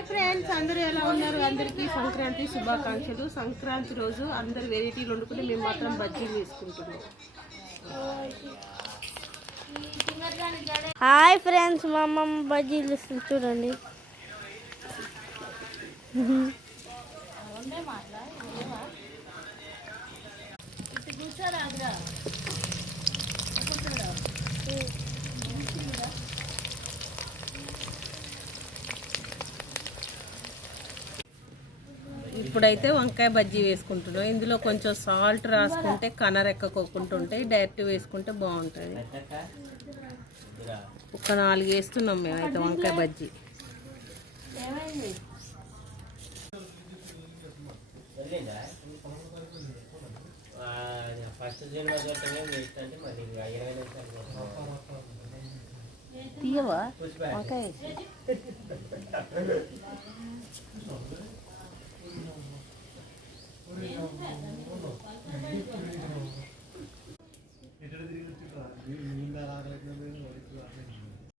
Hi friends, అందరూ ఎలా ఉన్నారు? అందరికీ సంక్రాంతి శుభాకాంక్షలు. సంక్రాంతి రోజు అందరు వెరైటీలు వండుకుంటే మేము మాత్రం బజ్జీలు వేసుకుంటున్నాం. హాయ్ ఫ్రెండ్స్, మా అమ్మమ్మ బజ్జీలు ఇస్తుంది చూడండి. ఇప్పుడైతే వంకాయ బజ్జీ వేసుకుంటున్నాం. ఇందులో కొంచెం సాల్ట్ రాసుకుంటే కనరెక్కకోకుంటుంటే డైరెక్ట్ వేసుకుంటే బాగుంటుంది. ఒక 4 వేస్తున్నాం మేమైతే వంకాయ బజ్జీ. తీయవా వంకాయ?